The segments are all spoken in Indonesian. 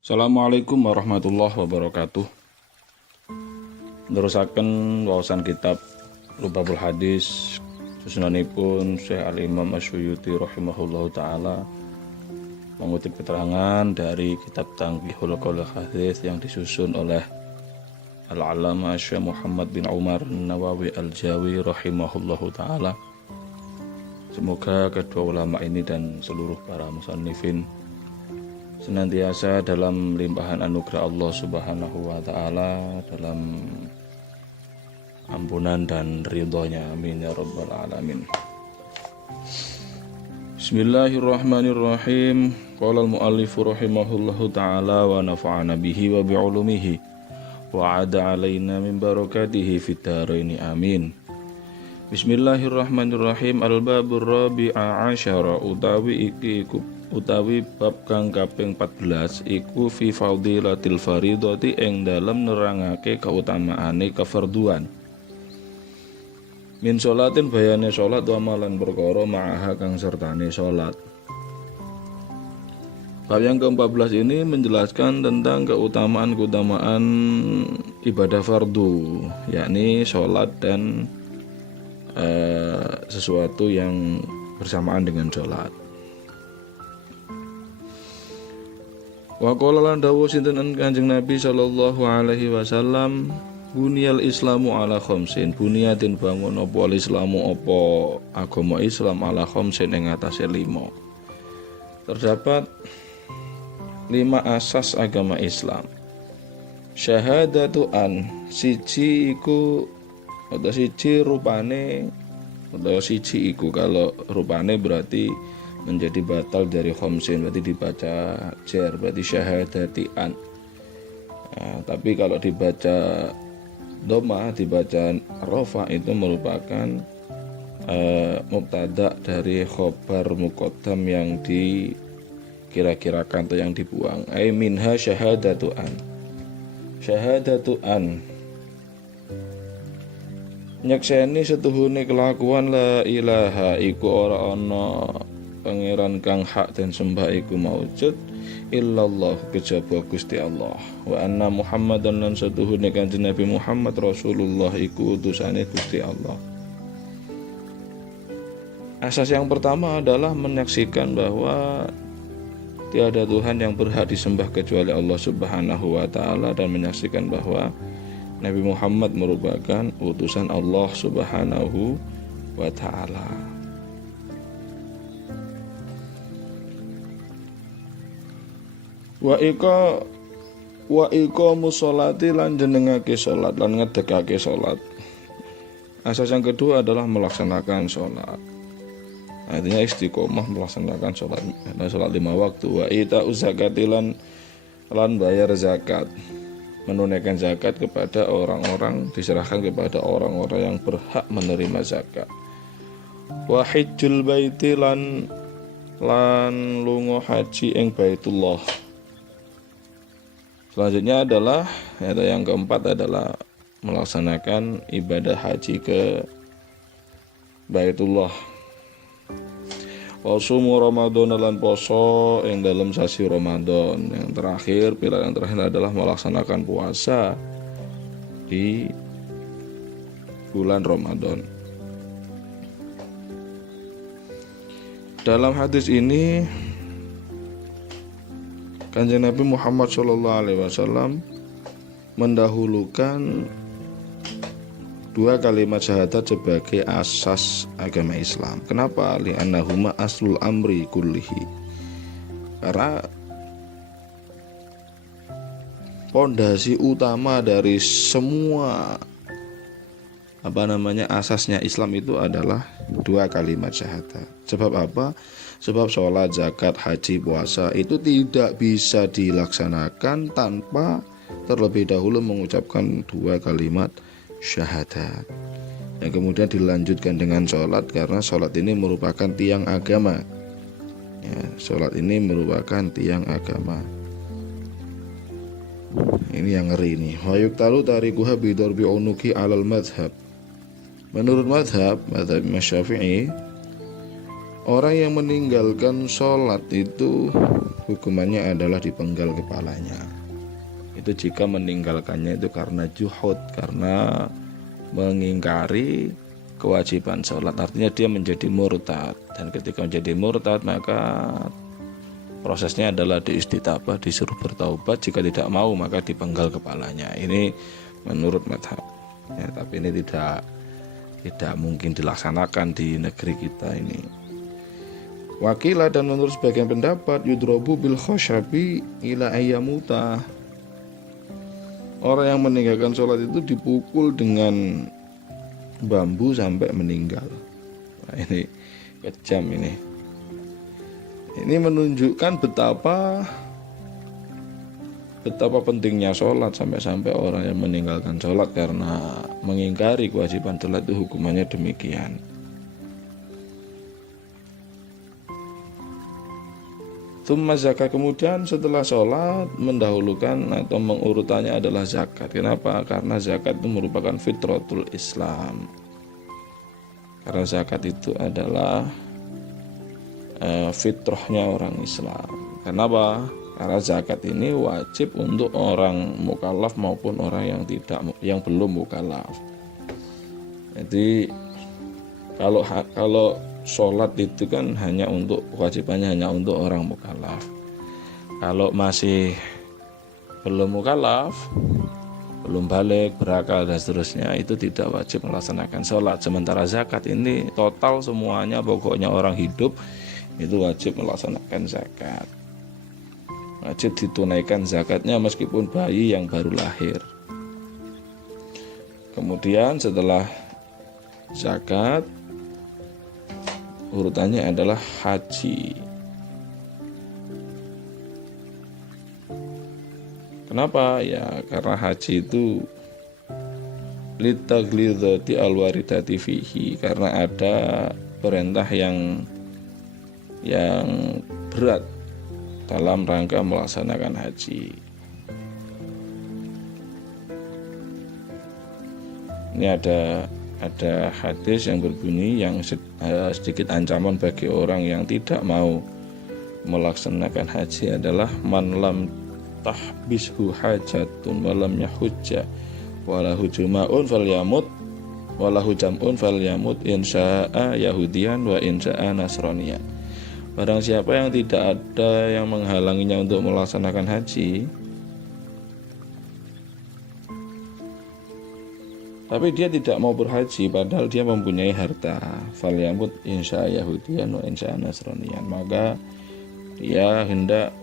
Assalamualaikum warahmatullahi wabarakatuh. Nerusaken wawasan kitab Lubabul Hadis susunanipun Syekh Al-Imam Asyuyuti rahimahullahu taala, mengutip keterangan dari kitab Tanbihul Qaul Hadis yang disusun oleh Al-Allamah Syekh Muhammad bin Umar Nawawi Al-Jawi rahimahullahu taala. Semoga kedua ulama ini dan seluruh para musannifin senantiasa dalam limpahan anugerah Allah Subhanahu wa taala, dalam ampunan dan ridhonya, amin ya rabbal alamin. Bismillahirrahmanirrahim. Qala al-muallif rahimahullahu taala wa nafa'ana bihi wa bi'ulumihi wa 'ada 'alaina min barakatihi fid dharain amin. Bismillahirrahmanirrahim. Al-babur rabi'a asyara utawi bab kang kaping 14 iku fi fadilatil faridati ing dalem nerangake kautamaane kefarduan. Min sholatin bayane sholat wa malan perkara ma'aha kang sertane sholat. Bab yang ke-14 ini menjelaskan tentang keutamaan-keutamaan ibadah fardu, yakni sholat dan sesuatu yang bersamaan dengan sholat. Wa qala lan dawuh sinten Kanjeng Nabi sallallahu alaihi wasallam, bunyal islamu ala khamsin, bunyatin bangun apa islamu apa agama Islam ala khamsin ing atase 5. Terdapat 5 asas agama Islam. Syahadatu an, siji iku atau siji rupane, atau siji iku kalau rupane berarti menjadi batal dari khamsin, berarti dibaca jar, berarti syahadati an. Tapi kalau dibaca doma, dibaca rofa, itu merupakan mubtada dari khobar muqaddam yang dikira-kirakan atau yang dibuang. Ai minha syahadatu an. Syahadatu an, nyakseni setuhune kelakuan la ilaha iku ora ana pangeran kang hak dan sembah iku maujud illallah kejaba Gusti Allah, wa anna Muhammadan lan setuhune Kanjeng Nabi Muhammad Rasulullah iku utusane Gusti Allah. Asas yang pertama adalah menyaksikan bahwa tiada Tuhan yang berhak disembah kecuali Allah Subhanahu wa taala, dan menyaksikan bahwa Nabi Muhammad merupakan utusan Allah Subhanahu wa taala. Wa ika musholati lan jenengake salat lan ngedekake salat. Asas yang kedua adalah melaksanakan salat. Artinya istiqomah melaksanakan salat 5 waktu. Wa ita zakati lan bayar zakat, menunaikan zakat kepada orang-orang, diserahkan kepada orang-orang yang berhak menerima zakat. Wa hajjul baiti lan lunga haji ing Baitullah. Selanjutnya adalah yang keempat adalah melaksanakan ibadah haji ke Baitullah. Wa sumu Ramadan lan poso ing dalam sasi Ramadan. Yang terakhir, pilihan yang terakhir adalah melaksanakan puasa di bulan Ramadan. Dalam hadis ini Kanjeng Nabi Muhammad SAW mendahulukan 2 kalimat syahadat sebagai asas agama Islam. Kenapa? Li'annahuma aslul amri kullihi. Karena pondasi utama dari semua asasnya Islam itu adalah 2 kalimat syahadat. Sebab apa? Sebab sholat, zakat, haji, puasa itu tidak bisa dilaksanakan tanpa terlebih dahulu mengucapkan 2 kalimat syahadat. Yang kemudian dilanjutkan dengan sholat, karena sholat ini merupakan tiang agama. Sholat ini merupakan tiang agama. Ini yang ngeri nih. Wa yuktalu tarikuha bidorbi unuki alal madhab. Menurut madhab Syafi'i, orang yang meninggalkan sholat itu hukumannya adalah dipenggal kepalanya. Itu jika meninggalkannya itu karena juhud, karena mengingkari kewajiban sholat, artinya dia menjadi murtad. Dan ketika menjadi murtad maka prosesnya adalah diistitabah, disuruh bertaubat. Jika tidak mau maka dipenggal kepalanya. Ini menurut madhab ya, tapi ini tidak mungkin dilaksanakan di negeri kita ini. Wakilah, dan menurut sebagian pendapat, yudrobu bil khosyabi ila ayyamuta. Orang yang meninggalkan sholat itu dipukul dengan bambu sampai meninggal. Nah, ini kejam ini. Ini menunjukkan betapa pentingnya sholat, sampai-sampai orang yang meninggalkan sholat karena mengingkari kewajiban sholat itu hukumannya demikian. Tsumma zakat, kemudian setelah sholat mendahulukan atau mengurutannya adalah zakat. Kenapa? Karena zakat itu merupakan fitratul Islam. Karena zakat itu adalah fitrahnya orang Islam. Kenapa? Karena zakat ini wajib untuk orang mukallaf maupun orang yang belum mukallaf. Jadi kalau sholat itu kan hanya untuk kewajibannya hanya untuk orang mukallaf. Kalau masih belum mukallaf, belum balik, berakal dan seterusnya, itu tidak wajib melaksanakan sholat. Sementara zakat ini total semuanya, pokoknya orang hidup itu wajib melaksanakan zakat. Wajib ditunaikan zakatnya meskipun bayi yang baru lahir. Kemudian setelah zakat, urutannya adalah haji. Kenapa? Ya karena haji itu litaglidati alwaridati fihi, karena ada perintah yang berat dalam rangka melaksanakan haji. Ini ada hadis yang berbunyi yang sedikit ancaman bagi orang yang tidak mau melaksanakan haji adalah man lam tahbishu hajatun walam yahujja walahu jumaun falyamut walahu jam'un falyamut insya'a yahudiyan wa insya'a nasraniyan. Barang siapa yang tidak ada yang menghalanginya untuk melaksanakan haji, tapi dia tidak mau berhaji padahal dia mempunyai harta, falyamut insya yahudiyan wa insya nasraniyan, maka dia hendak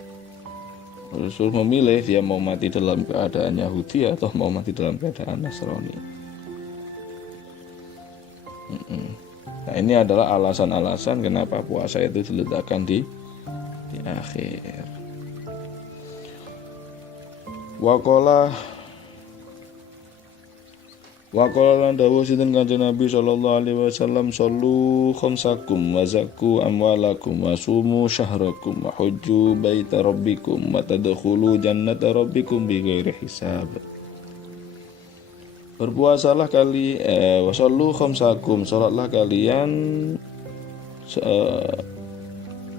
Rasul memilih dia mau mati dalam keadaan Yahudi atau mau mati dalam keadaan Nasrani. Nah, ini adalah alasan-alasan kenapa puasa itu diletakkan di akhir. Waqala lan dawuh sinten Kanjeng Nabi sallallahu alaihi wasallam, sallu khamsakum wa zakku amwalakum wa sumu syahrakum wa hujju baita rabbikum wa tadkhulu jannata rabbikum bighairi hisab. Berpuasalah wa sallu khamsakum, salatlah kalian,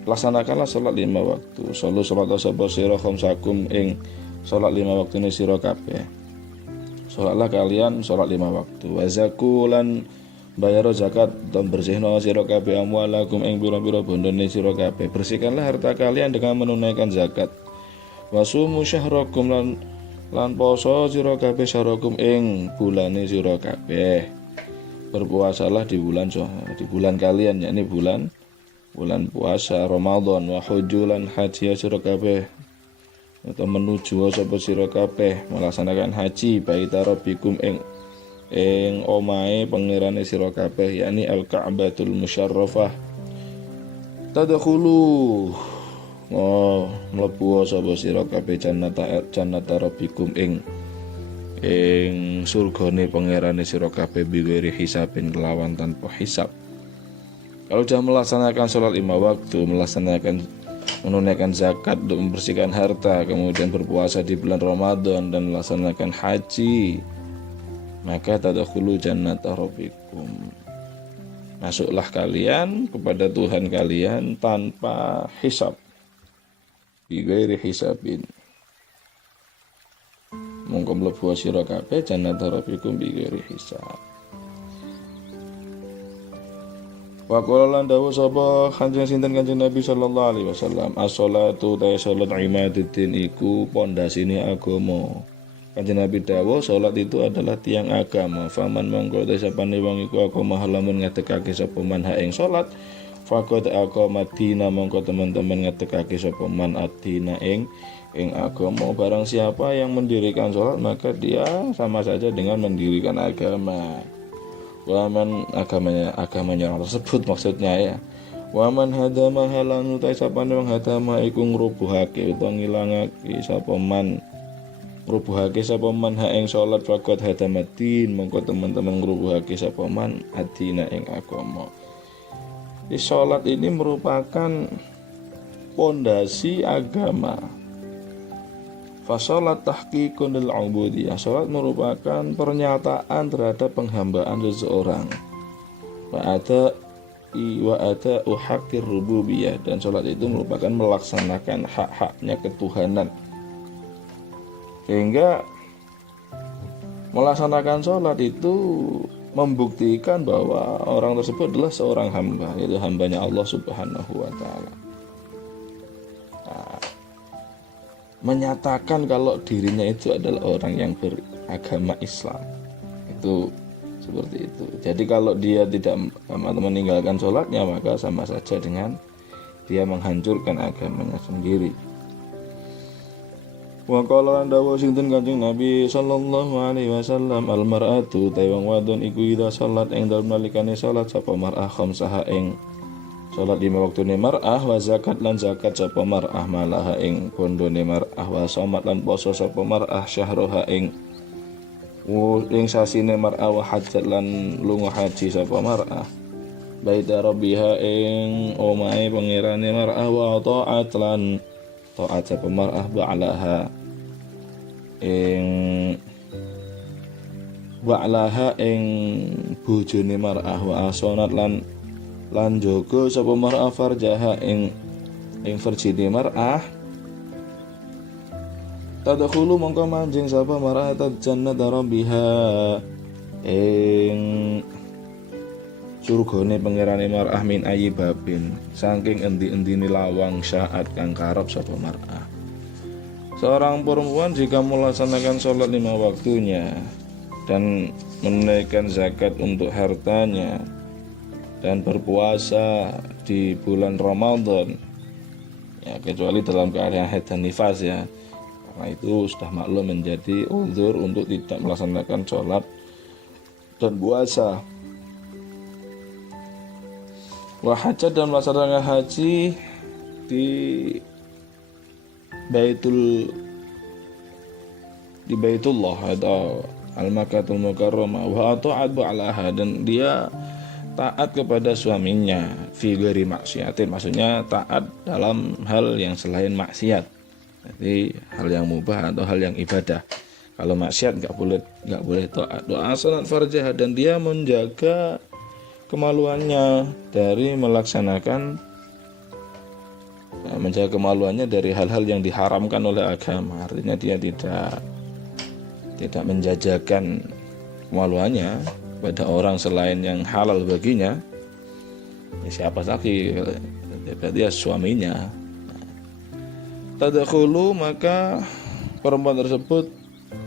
laksanakanlah salat 5 waktu. Sallu salat sapa sira khamsakum ing salat 5 waktune sira kabeh. Salatlah kalian salat 5 waktu. Wa zakku lan bayar zakat dan bersihna sira kabeh amwalakum ing pira-pira bondone sira kabeh. Bersihkanlah harta kalian dengan menunaikan zakat. Wa sumu syahrakum lan poso sira kabeh syahrakum ing bulane sira kabeh. Berpuasalah di bulan kalian, yakni bulan puasa Ramadan. Wa hujjulan haji sira kabeh atau menuju sapa sira kabeh melaksanakan haji baita rabbikum ing omahe pangerane sira kabeh, yakni al-Ka'batul Musyarrafah. Tadkhulu mlebu sapa sira kabeh jannata rabbikum ing surgane pangerane sira kabeh biwiri hisabin, kelawan tanpa hisab. Kalau sudah melaksanakan sholat 5 waktu, menunaikan zakat untuk membersihkan harta, kemudian berpuasa di bulan Ramadan dan melaksanakan haji, maka tadkhulu jannata rabbikum, masuklah kalian kepada Tuhan kalian tanpa hisab. bi ghairi hisabin. Mongko mlebu sira kabeh jannata rabbikum bi ghairi hisab. Wa qala lan dawuh sapa Kanjeng sinten Kanjeng Nabi sallallahu alaihi wasallam, as-shalatu ta salat imaduddin iku pondasine agama. Kanjeng Nabi dawuh salat itu adalah tiang agama. Faman mongko sapane wong iku agama lamun ngadekake sapa man ha ing salat, faqad aqama dina mongko teman-teman ngadekake sapa man adina ing agama. Barang siapa yang mendirikan salat maka dia sama saja dengan mendirikan agama. Waman agamanya orang tersebut maksudnya ya. Waman hadama halan utai sapane wong hadama iku ngrubuhake utawa ngilangake sapa man ha ing salat faqat hadamatin mongko teman-teman ngrubuhake sapa man adina ing agama. Di salat ini merupakan pondasi agama. Fasolat tahqiqun lil ubudiyah. Salat merupakan pernyataan terhadap penghambaan seseorang. Wa ada haqqir rububiyah, dan salat itu merupakan melaksanakan hak-haknya ketuhanan. Sehingga melaksanakan salat itu membuktikan bahwa orang tersebut adalah seorang hamba, yaitu hambanya Allah Subhanahu wa taala. Menyatakan kalau dirinya itu adalah orang yang beragama Islam, itu seperti itu. Jadi kalau dia tidak meninggalkan sholatnya, maka sama saja dengan dia menghancurkan agamanya sendiri. Wa qala dawu sinten Kanjeng Nabi sallallahu alaihi wasallam, al mar'atu taiwang wadon iku ida salat ing dalem nalikane salat sapa mar'ah khamsaha ing salat 5 waktune mar'ah, wa zakat lan zakat sapa mar'ah malaha ing bondone mar'ah, wa shamat lan poso sapa mar'ah syahroha ing sasine mar'ah, wa hajjat lan lunga haji sapa mar'ah baita rabbiha ing omahe pangerane mar'ah, wa ta'at lan ta'at sapa mar'ah ba'laha ing bojone mar'ah, wa asonat lan jaga sapa mar'ah farjaha ing farjine mar'ah, tadkhulu mongko manjing sapa mar'ah jannata rabbiha ing surgane pangerane mar'ah min ayyi babin saking endi-endine lawang syaat kang karep sapa mar'ah. Seorang perempuan jika melaksanakan sholat 5 waktunya dan menunaikan zakat untuk hartanya dan berpuasa di bulan Ramadan, ya kecuali dalam keadaan haid dan nifas ya, karena itu sudah maklum menjadi uzur untuk tidak melaksanakan sholat dan puasa. Wa hajat dan melaksanakan haji di Baitullah atau Al-Makkatul Mukarramah, wa ta'at ba'laha, dan dia taat kepada suaminya fi ghairi maksiatin, maksudnya taat dalam hal yang selain maksiat, jadi hal yang mubah atau hal yang ibadah. Kalau maksiat nggak boleh taat. Doa salat farjah, dan dia menjaga kemaluannya dari kemaluannya dari hal-hal yang diharamkan oleh agama. Artinya dia tidak menjajakan kemaluannya pada orang selain yang halal baginya, ya siapa lagi, berarti ya suaminya. Tadkhulu, maka perempuan tersebut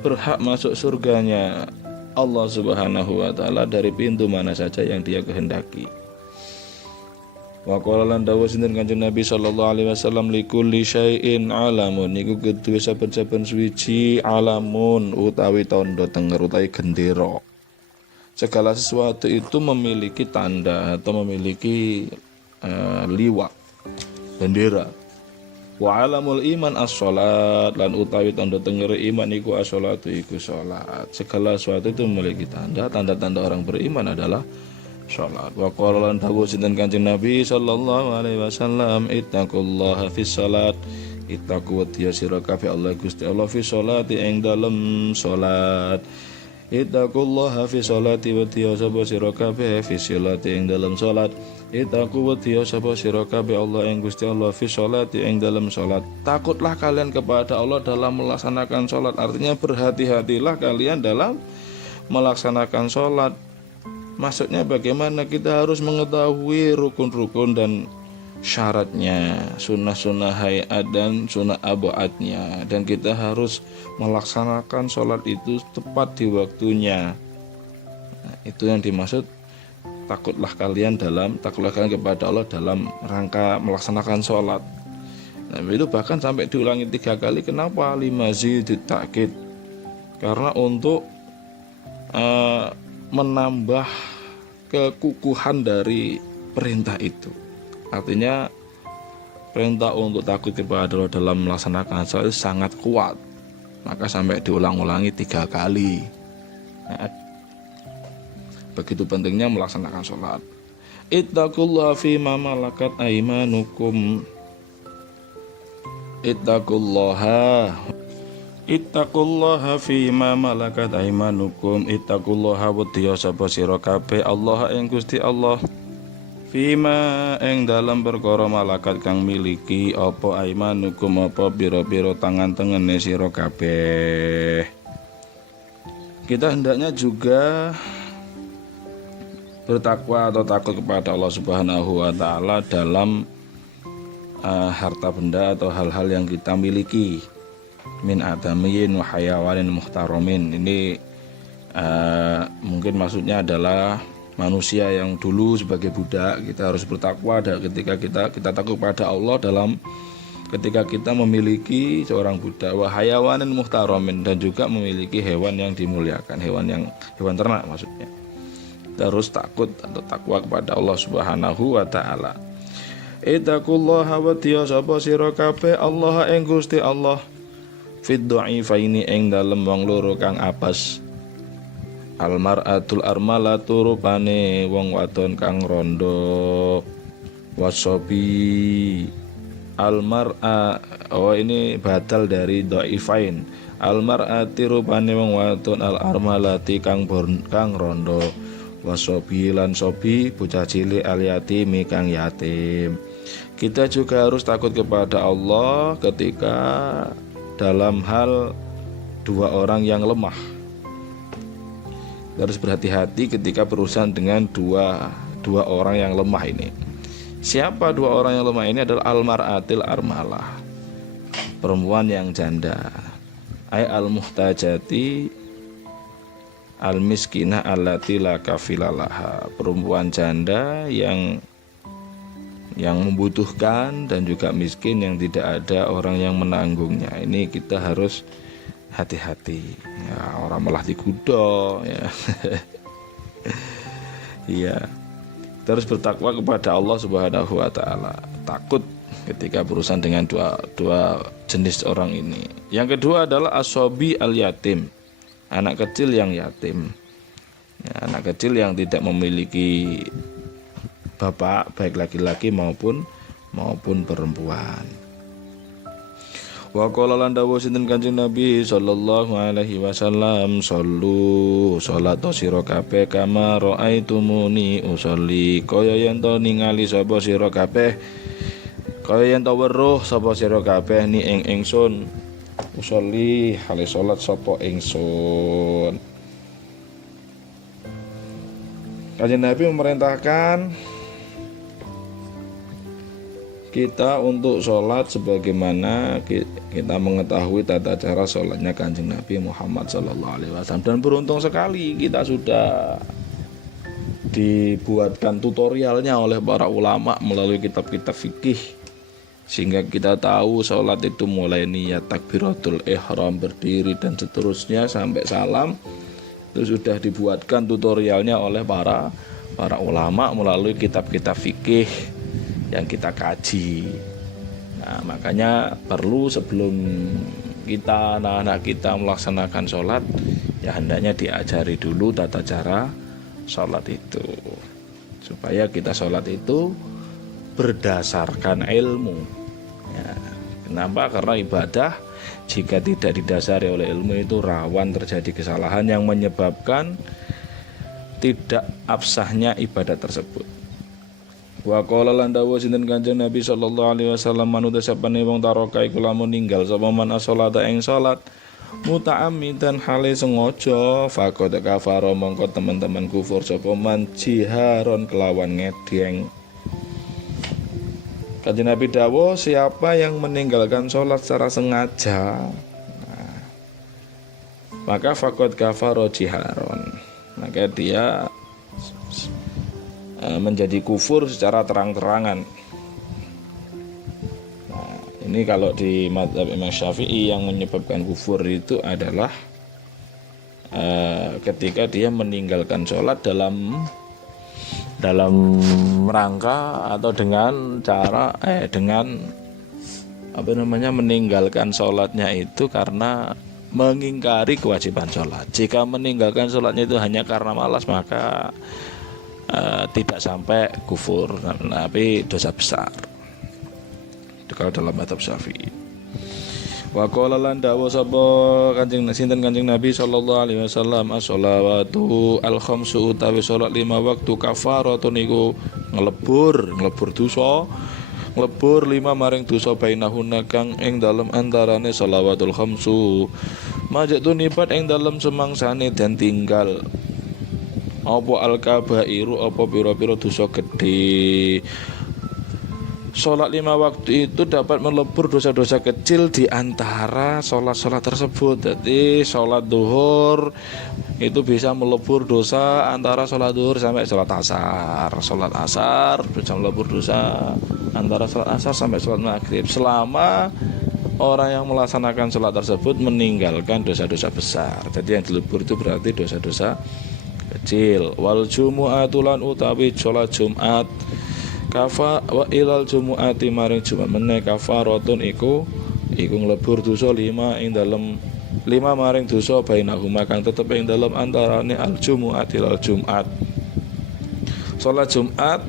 berhak masuk surganya Allah Subhanahu wa taala dari pintu mana saja yang dia kehendaki. Wa qala lan dawuh sinten Kanjeng Nabi sallallahu alaihi wasallam, likulli syai'in alamun, niku kedue saben-saben suwiji alamun utawi tandha tenger utawi gendera. Segala sesuatu itu memiliki tanda atau memiliki liwat, bendera. Wa alamul iman as-shalat, lan utawi tanda tengere iman iku as-shalatu iku salat. Segala sesuatu itu memiliki tanda-tanda orang beriman adalah salat. Wa qala lan dawuh sinten Kanjeng Nabi sallallahu alaihi wasallam, ittaqullaha fis salat, ittaqu wa sira kabeh Allah Gusti Allah fi sholati ing dalem salat. Ittaqullaha fi sholati wedya sapa sira kabeh fi sholati ing dalam salat. Ittaqu wedya sapa sira kabeh Allah ing Gusti Allah fi sholati ing dalam salat. Takutlah kalian kepada Allah dalam melaksanakan salat. Artinya berhati-hatilah kalian dalam melaksanakan salat. Maksudnya bagaimana? Kita harus mengetahui rukun-rukun dan syaratnya, sunnah-sunnah hayat dan sunnah abaatnya, dan kita harus melaksanakan sholat itu tepat di waktunya. Nah, itu yang dimaksud takutlah kalian kepada Allah dalam rangka melaksanakan sholat. Nah, itu bahkan sampai diulangi 3 kali. Kenapa? Limazidit ta'kid, karena untuk menambah kekukuhan dari perintah itu. Artinya perintah untuk takut kepada Allah dalam melaksanakan sholat sangat kuat, maka sampai diulang-ulangi 3 kali. Nah, begitu pentingnya melaksanakan sholat. Ittaqullaha fima malakat aimanukum. Ittaqullaha fima malakat aimanukum. Ittaqullaha wedya sapa sira kabeh Allah ing Gusti Allah fima ing dalam perkara malakat kang miliki apa aimanukum apa biro-biro tangan tengene sira kabeh. Kita hendaknya juga bertakwa atau takut kepada Allah Subhanahu wa taala dalam harta benda atau hal-hal yang kita miliki, min adamiyin wa hayawanin muhtaramin. Ini mungkin maksudnya adalah manusia yang dulu sebagai budak. Kita harus bertakwa ketika kita takut pada Allah dalam ketika kita memiliki seorang budak, wa hayawanin muhtaramin, dan juga memiliki hewan yang dimuliakan, hewan ternak maksudnya. Kita harus takut atau takwa kepada Allah Subhanahu wa taala. Ittaqullaha wedya sapa sira kabeh Allah ing Gusti Allah fid dha'ifaini ing dalem wong loro kang apes. Almar'atul armalatu rupane wong wadon kang rondo, wasobi almar'a, ini badal dari dha'ifain. Almar'ati rupane wong wadon, al armalati kang rondo, wasobi lan sobi bocah cilik, al yatimi kang yatim. Kita juga harus takut kepada Allah ketika dalam hal 2 orang yang lemah. Kita harus berhati-hati ketika berurusan dengan dua orang yang lemah ini. Siapa 2 orang yang lemah ini? Adalah almar'atil armalah, perempuan yang janda, ay al-muhtajati al-miskinah allati la kafilalaha, perempuan janda yang membutuhkan dan juga miskin yang tidak ada orang yang menanggungnya. Ini kita harus hati-hati ya, orang malah digudo ya. Iya, kita harus bertakwa kepada Allah Subhanahu wa taala, takut ketika berurusan dengan dua jenis orang ini. Yang kedua adalah asobi al yatim, anak kecil yang yatim ya, anak kecil yang tidak memiliki bapak, baik laki-laki maupun perempuan. Wa qala lan dawuh sinten Kanjeng Nabi sallallahu alaihi wasallam, sallu salat sira kabeh kama raaitumuni usolli, kaya yen to ningali sapa sira kabeh, kaya yen to weruh sapa sira kabeh ni ing ingsun, usolli hale salat sapa ingsun. Kanjeng Nabi memerintahkan kita untuk sholat sebagaimana kita mengetahui tata cara sholatnya Kanjeng Nabi Muhammad SAW. Dan beruntung sekali kita sudah dibuatkan tutorialnya oleh para ulama melalui kitab-kitab fikih, sehingga kita tahu sholat itu mulai niat takbiratul ihram, berdiri dan seterusnya sampai salam. Itu sudah dibuatkan tutorialnya oleh para ulama melalui kitab-kitab fikih yang kita kaji. Nah, makanya perlu sebelum anak-anak kita melaksanakan sholat, ya hendaknya diajari dulu tata cara sholat itu, supaya kita sholat itu berdasarkan ilmu ya. Kenapa? Karena ibadah jika tidak didasari oleh ilmu itu rawan terjadi kesalahan yang menyebabkan tidak absahnya ibadat tersebut. Wa qala lan dawuh sinten Kanjeng Nabi sallallahu alaihi wasallam manut sapane wong taroka iku lamun ninggal sapa man as-sholata ing salat muta'ammidan hale sengaja faqad kafara mongko teman-teman kufur sapa man jiharon kelawan ngedeng. Kanjeng Nabi dawuh siapa yang meninggalkan sholat secara sengaja maka faqad kafara jiharon, maka dia menjadi kufur secara terang-terangan. Nah, ini kalau di mazhab Imam Syafi'i yang menyebabkan kufur itu adalah ketika dia meninggalkan sholat dalam rangka atau dengan cara meninggalkan sholatnya itu karena mengingkari kewajiban sholat. Jika meninggalkan sholatnya itu hanya karena malas maka tidak sampai kufur, tapi dosa besar. Itu kalau dalam mazhab Syafi'i. Wa qala lan dawuh sapa Kanjeng Nabi sallallahu alaihi wasallam as-shalawatu al-khamsu utawi salat 5 waktu kafaratun iku nglebur dosa, nglebur 5 maring dosa bainahuna kang ing dalem antarane shalawatul khamsu majatun ibat ing dalem semangsane dan tinggal apa al-kabairu apa pira-pira dosa gedhe. Sholat 5 waktu itu dapat melebur dosa-dosa kecil di antara sholat-sholat tersebut. Jadi sholat duhur itu bisa melebur dosa antara sholat duhur sampai sholat asar. Sholat asar bisa melebur dosa antara sholat asar sampai sholat maghrib, selama orang yang melaksanakan sholat tersebut meninggalkan dosa-dosa besar. Jadi yang dilebur itu berarti dosa-dosa kecil. Wal jumu'atulan utawi sholat Jumat kafa wa ilal jumu'ati maring Jumat meneh kafaratun iku nglebur dosa 5 ing dalem 5 maring dosa bainahuma kang tetep ing dalem antarane al jumu'ati lal Jumat. Salat Jumat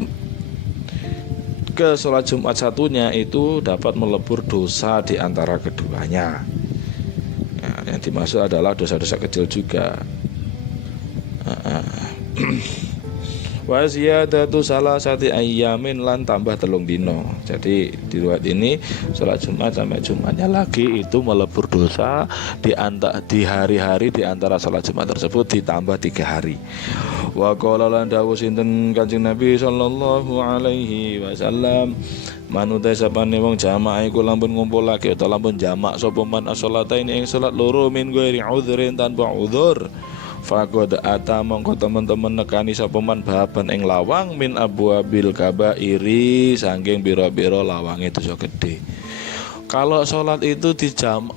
ke salat Jumat satunya itu dapat melebur dosa di antara keduanya. Nah, yang dimaksud adalah dosa-dosa kecil juga. Wa ziyadatu salasati ayyamin lan tambah 3 dino. Jadi di riwayat ini salat Jumat sampai Jumatnya lagi itu melebur dosa di hari-hari di antara salat Jumat tersebut ditambah 3 hari. Wa qala lan dawuh sinten Kanjeng Nabi sallallahu alaihi wasallam manut sapane wong jamaah iku lampun ngumpulake utawa lampun jamak sapa man as-sholataini ing salat loro min ghairi udhrin tanpa udhur faqad ata mongko teman-teman nekani sapa man baban ing lawang min abwabil kabairi saking biro-biro lawange dosa gede. Kalau sholat itu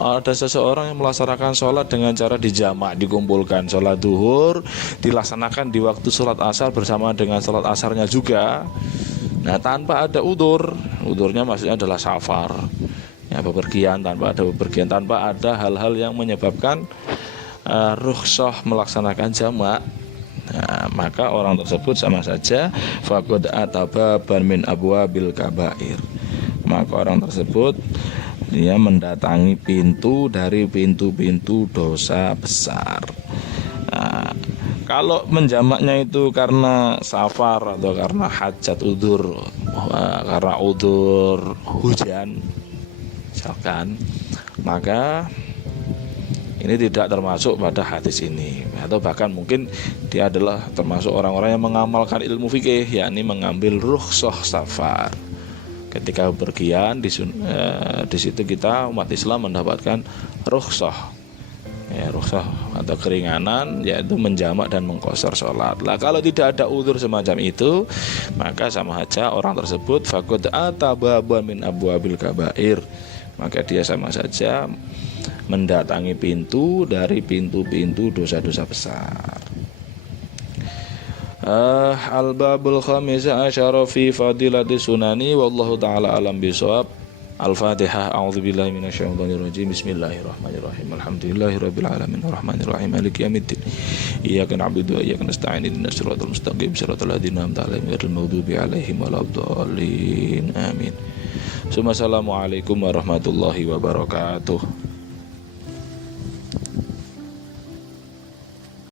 ada seseorang yang melaksanakan sholat dengan cara dijamak, dikumpulkan. Sholat duhur dilaksanakan di waktu sholat asar bersama dengan sholat asarnya juga. Nah, tanpa ada udurnya maksudnya adalah safar, ya, bepergian, tanpa ada hal-hal yang menyebabkan rukhsah melaksanakan jamak. Nah, maka orang tersebut sama saja faqad atababan min abwabil kabair. Maka orang tersebut dia mendatangi pintu dari pintu-pintu dosa besar. Nah, kalau menjamaknya itu karena safar atau karena hajat udzur, karena udzur hujan misalkan, maka ini tidak termasuk pada hadis ini, atau bahkan mungkin dia adalah termasuk orang-orang yang mengamalkan ilmu fikih, yakni mengambil rukhsah safar. Ketika bepergian di situ kita umat Islam mendapatkan rukhsah, rukhsah atau keringanan, yaitu menjamak dan mengqashar sholat. Lah kalau tidak ada udzur semacam itu, maka sama saja orang tersebut faqad atababan min abwabil kabair, maka dia sama saja mendatangi pintu dari pintu-pintu dosa-dosa besar. Al-babul khamisa asyara fi fadilati sunani wallahu ta'ala alam bisawab. Al-Fatihah. A'udzubillahi minasyaitonir rajim. Bismillahirrahmanirrahim. Alhamdulillahirabbil alamin arrahmanir rahim maliki yaumiddin. Iyyaka na'budu wa iyyaka nasta'in ihdinas siratal mustaqim siratal ladzina an'amta 'alaihim ghairil maghdubi 'alaihim waladdallin. Amin. Assalamualaikum warahmatullahi wabarakatuh.